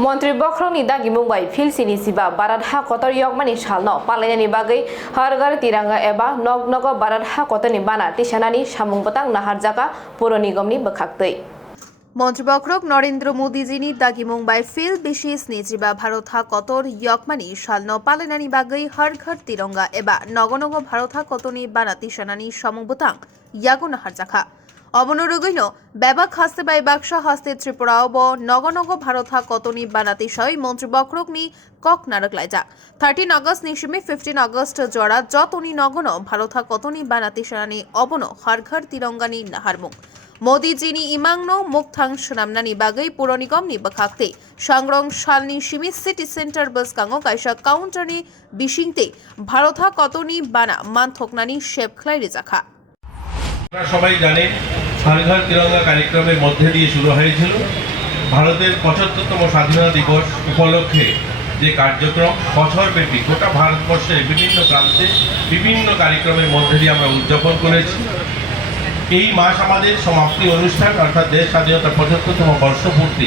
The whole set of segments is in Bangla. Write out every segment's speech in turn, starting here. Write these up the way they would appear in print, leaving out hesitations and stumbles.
मन्त्री बख्रंनि दागि मुंबाई फिल सिनि सिबा बारात हा कतर यगमानि सालनो पालायनायनि बागै हर घर तिरंगा एबा नग नग बारात हा कतरनि बाना तिसानानि सामुं बतां नाहारजाका पुर निगमनि बोखाक्तै मन्त्री बख्रक नरेन्द्र मोदीजीनि दागि मुंबाई फिल बिशिस निजिबा भारत हा कतर यकमानि सालनो पालायनायनि बागै हर घर तिरंगा एबा नग नग भारत हा कतरनि बाना तिसानानि सामुं बतां यागो नाहारजाका অবনরগৈন ব্যাবাক হাস্তে বাই বাক্সা হাস্তে ত্রিপুরা অব নগনগ ভারত হা কতনি বানাতে সই মন্ত্রী বক্রকনি কক নারক লাইজা 13 আগস্ট নিশিমি 15 আগস্ট জড়া যতনি নগন ভারত হা কতনি বানাতে সানি অবন হর ঘর তিরঙ্গানি নাহারমুং মোদিজিনি ইমাংনো মুকথাং সুনামনানি বাগৈ পুর নিগমনি বখাকতে সংরং শালনি সিমি সিটি সেন্টার বাস কাঙ্গো কাইসা কাউন্টারনি বিশিংতে ভারত হা কতনি বানা মানথকনানি শেপ খ্লাইরে জাখা সবাই জানেন হর ঘর তিরঙ্গা কার্যক্রমের মধ্যে দিয়ে শুরু হয়েছিল ভারতের ৭৫তম স্বাধীনতা দিবস উপলক্ষে যে কার্যক্রম বছরব্যাপী গোটা ভারতবর্ষের বিভিন্ন প্রান্তে বিভিন্ন কার্যক্রমের মধ্যে দিয়ে আমরা উদযাপন করেছি। এই মাস আমাদের সমাপ্তি অনুষ্ঠান অর্থাৎ দেশ স্বাধীনতার ৭৫তম বর্ষপূর্তি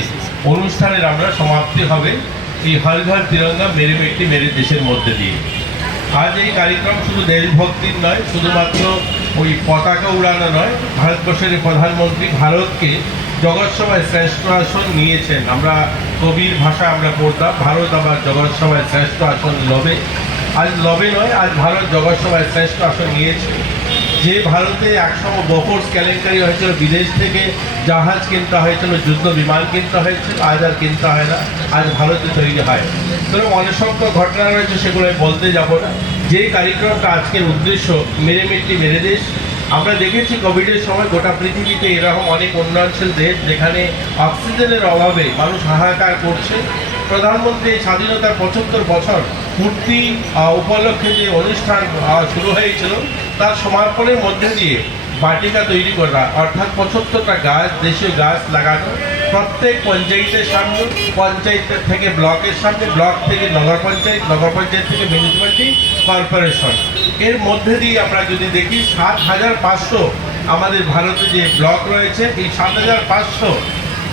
অনুষ্ঠানের আমরা সমাপ্তি হবে এই হর ঘর তিরঙ্গা মেরে বেটি মেরে দেশের মধ্যে দিয়ে। আজ এই কার্যক্রম শুধু দেশভক্তির নয়, শুধুমাত্র ওই পতাকা উড়ানো নয়, ভারতবর্ষের প্রধানমন্ত্রী ভারতকে জগৎসভায় শ্রেষ্ঠ আসন নিয়েছেন। আমরা কবির ভাষা আমরা পড়তাম, ভারত আবার জগৎসভায় শ্রেষ্ঠ আসন লবে। আজ লবে নয়, আজ ভারত জগৎসভায় শ্রেষ্ঠ আসন নিয়েছে। যে ভারতে একসময় বফোর্স কেলেঙ্কারি হয়েছিল, বিদেশ থেকে জাহাজ কিনতে হয়েছিল, যুদ্ধ বিমান কিনতে হয়েছিল, আজ আর কিনতে হয় না, আজ ভারতে তৈরি হয়। সুতরাং অনেক সংখ্যক ঘটনা রয়েছে, সেগুলো বলতে যাব না। যে কার্যক্রমটা আজকের উদ্দেশ্য মেরে মিট্টি মেরে দেশ, আমরা দেখেছি কোভিডের সময় গোটা পৃথিবীতে এরকম অনেক উন্নয়নশীল দেশ যেখানে অক্সিজেনের অভাবে মানুষ হাহাকার করছে। প্রধানমন্ত্রী স্বাধীনতার ৭৫ বছর পূর্তি উপলক্ষে যে অনুষ্ঠান শুরু হয়েছিল তার সমাপনের মধ্যে দিয়ে বাটিকা তৈরি করা, অর্থাৎ ৭৫টা গাছ, দেশীয় গাছ লাগানো প্রত্যেক পঞ্চায়েতের সামনে, পঞ্চায়েতের থেকে ব্লকের সামনে, ব্লক থেকে নগর পঞ্চায়েত, নগর পঞ্চায়েত থেকে মিউনিসিপ্যালিটি কর্পোরেশন। এর মধ্যে দিয়ে আমরা যদি দেখি ৭৫০০ আমাদের ভারতে যে ব্লক রয়েছে, এই ৭৫০০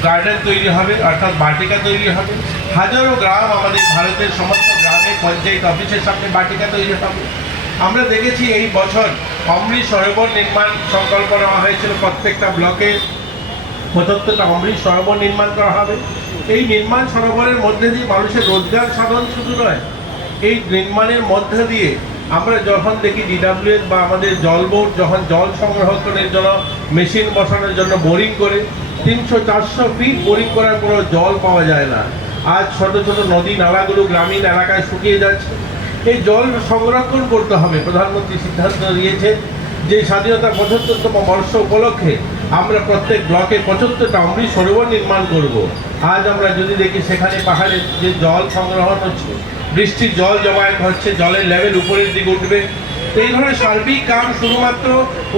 গার্ডেন তৈরি হবে, অর্থাৎ বাটিকা তৈরি হবে। হাজারো গ্রাম আমাদের ভারতের সমস্ত গ্রামে পঞ্চায়েত অফিসের সামনে বাটিকা তৈরি হবে। আমরা দেখেছি এই বছর অমৃত সরোবর নির্মাণ সংকল্প নেওয়া হয়েছিল, প্রত্যেকটা ব্লকে ৭৫টা অমৃত সরোবর নির্মাণ করা হবে। এই নির্মাণ সরোবরের মধ্যে দিয়ে মানুষের রোজগার সাধন শুধু নয়, এই নির্মাণের মধ্যে দিয়ে আমরা যখন দেখি ডিডাব্লিউএস বা আমাদের জল বোর্ড যখন জল সংরক্ষণের জন্য মেশিন বসানোর জন্য বোরিং করে ৩০০-৪০০ ফিট বোরিং করার পরও জল পাওয়া যায় না। আজ ছোট ছোট নদী নালাগুলো গ্রামীণ এলাকায় শুকিয়ে যাচ্ছে। এই জল সংরক্ষণ করতে হবে। প্রধানমন্ত্রী সিদ্ধান্ত নিয়েছে যে স্বাধীনতার ৭৫তম বর্ষ উপলক্ষে আমরা প্রত্যেক ব্লকে ৭৫টা অমৃত সরোবর নির্মাণ করব। আজ আমরা যদি দেখি সেখানে পাহাড়ে যে জল সংগ্রহণ হচ্ছে, বৃষ্টির জল জমায়েত হচ্ছে, জলের লেভেল উপরের দিকে উঠবে। এই ধরনের সার্বিক কাম শুধুমাত্র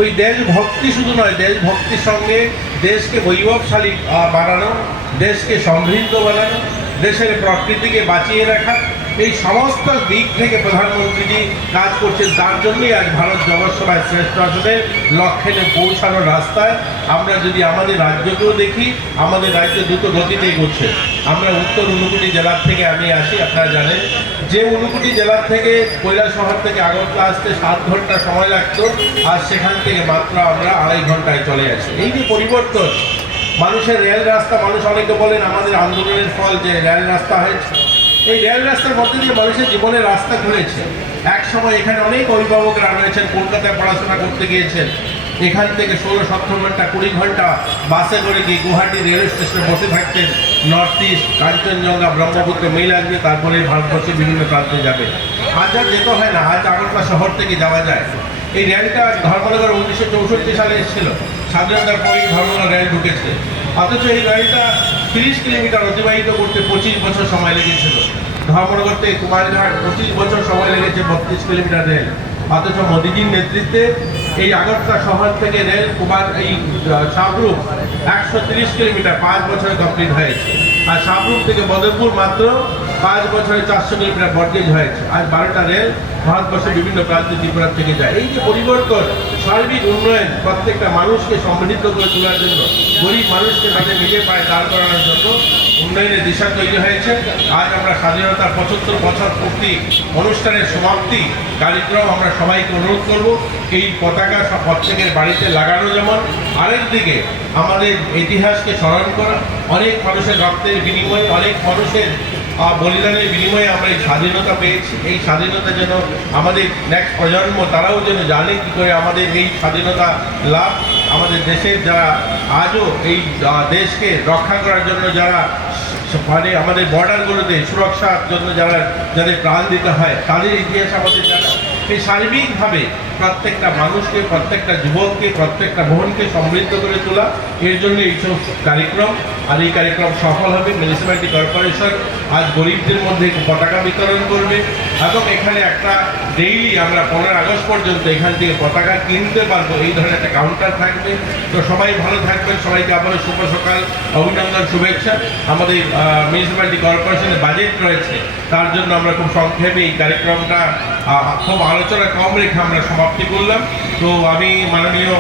ওই দেশভক্তি শুধু নয়, দেশভক্তির সঙ্গে দেশকে বৈভবশালী বানানো, দেশকে সমৃদ্ধ বানানো, দেশের প্রকৃতিকে বাঁচিয়ে রাখা, এই সমস্ত দিক থেকে প্রধানমন্ত্রীজি কাজ করছেন। তার জন্যই আজ ভারত জগৎসভায় শ্রেষ্ঠ আসনের লক্ষ্যে পৌঁছানোর রাস্তায় আমরা যদি আমাদের রাজ্যকেও দেখি, আমাদের রাজ্য দ্রুত গতিতে এগোচ্ছে। আমরা উত্তর ঊনকোটি জেলার থেকে আমি আসি, আপনারা জানেন যে ঊনকোটি জেলার থেকে কৈলাসহর থেকে আগরতলা আসতে ৭ ঘন্টা সময় লাগতো, আর সেখান থেকে মাত্র আমরা ২.৫ ঘন্টায় চলে আসি। এই যে পরিবর্তন, মানুষের রেল রাস্তা, মানুষ অনেকে বলেন আমাদের আন্দোলনের ফল যে রেল রাস্তা হয়েছে। এই রেল রাস্তার মধ্যে দিয়ে মানুষের জীবনের রাস্তা খুলেছে। এক সময় এখানে অনেক অভিভাবকরা রয়েছেন, কলকাতায় পড়াশোনা করতে গিয়েছেন, এখান থেকে ১৬-১৭ ঘন্টা ২০ ঘন্টা বাসে করে গিয়ে গুয়াহাটি রেল স্টেশনে বসে থাকতেন। North east, Kanchenjunga, Brahmaputra mail আসবে, তারপরে ভারতবর্ষের বিভিন্ন প্রান্তে যাবে। আজ আর যেতে হয় না, আজ আগরতলা শহর থেকে যাওয়া যায়। এই রেলটা ধর্মনগর ১৯৬৪ সালে এসেছিল, স্বাধীনতার পরেই ধর্মনগর রেল ঢুকেছে। অথচ এই রেলটা ৩০ কিলোমিটার অতিবাহিত করতে ২৫ বছর সময় লেগেছিল। ধর্মনগর থেকে কুমারঘাট ২৫ বছর সময় লেগেছে ৩২ কিলোমিটার রেল। অথচ মোদিজির নেতৃত্বে এই আগরতলা শহর থেকে রেল এই সাবরুম ১৩০ কিলোমিটার ৫ বছরে কমপ্লিট হয়েছে। আর সাবরুম থেকে বদরপুর মাত্র ৫ বছরে ৪০০ কিলোমিটার ব্রডগেজ হয়েছে। আজ ১২টা রেল ভারতবর্ষের বিভিন্ন প্রান্তে ত্রিপুরা থেকে যায়। এই যে পরিবর্তন, সার্বিক উন্নয়ন, প্রত্যেকটা মানুষকে সমৃদ্ধ করে তোলার জন্য, গরিব মানুষকে তাদের নিজের পায়ে দাঁড় করানোর জন্য উন্নয়নের দিশা তৈরি হয়েছে। আজ আমরা স্বাধীনতার 75 বছর পূর্তি অনুষ্ঠানের সমাপ্তি কার্যক্রম আমরা সবাইকে অনুরোধ করব এই পতাকা সব প্রত্যেকের বাড়িতে লাগানো, যেমন আরেকদিকে আমাদের ইতিহাসকে স্মরণ করা, অনেক মানুষের রক্তের বিনিময়ে, অনেক মানুষের বলিদানের বিনিময়ে আমরা এই স্বাধীনতা পেয়েছি। এই স্বাধীনতা যেন আমাদের নেক্সট প্রজন্ম তারাও যেন জানে কী করে আমাদের এই স্বাধীনতা লাভ। আমাদের দেশের যারা আজও এই দেশকে রক্ষা করার জন্য যারা মানে আমাদের বর্ডারগুলোতে সুরক্ষার জন্য যাদের প্রাণ দিতে হয়, তাদের ইতিহাস আমাদের জানা। এই সার্বিকভাবে প্রত্যেকটা মানুষকে, প্রত্যেকটা যুবককে, প্রত্যেকটা বোনকে সমৃদ্ধ করে তোলা, এর জন্য এইসব কার্যক্রম। আর এই কার্যক্রম সফল হবে। মিউনিসিপ্যালিটি কর্পোরেশন আজ গরিবদের মধ্যে পতাকা বিতরণ করবে এবং এখানে একটা ডেইলি আমরা 15 আগস্ট পর্যন্ত এখান থেকে পতাকা কিনতে পারবো, এই ধরনের একটা কাউন্টার থাকবে। তো সবাই ভালো থাকবেন, সবাইকে আবারও শুভ সকাল, অভিনন্দন, শুভেচ্ছা। আমাদের মিউনিসিপ্যালিটি কর্পোরেশনের বাজেট রয়েছে, তার জন্য আমরা খুব সংক্ষেপে এই কার্যক্রমটা খুব আলোচনা কম রেখে আমরা সমাপ্তি করলাম। তো আমি মাননীয়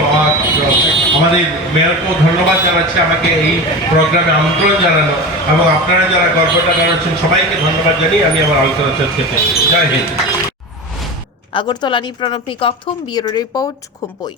আমাদের মেয়রকেও ধন্যবাদ জানাচ্ছি আমাকে এই প্রোগ্রামে আমন্ত্রণ জানানো, এবং আপনারা যারা গর্বটা জানাচ্ছেন সবাইকে ধন্যবাদ জানিয়ে আমি আমার আলোচনা শেষ করছি। জয় হিন্দ। আগরতলা প্রণব নিকথম, ব্যুরো রিপোর্ট, খুমপুই।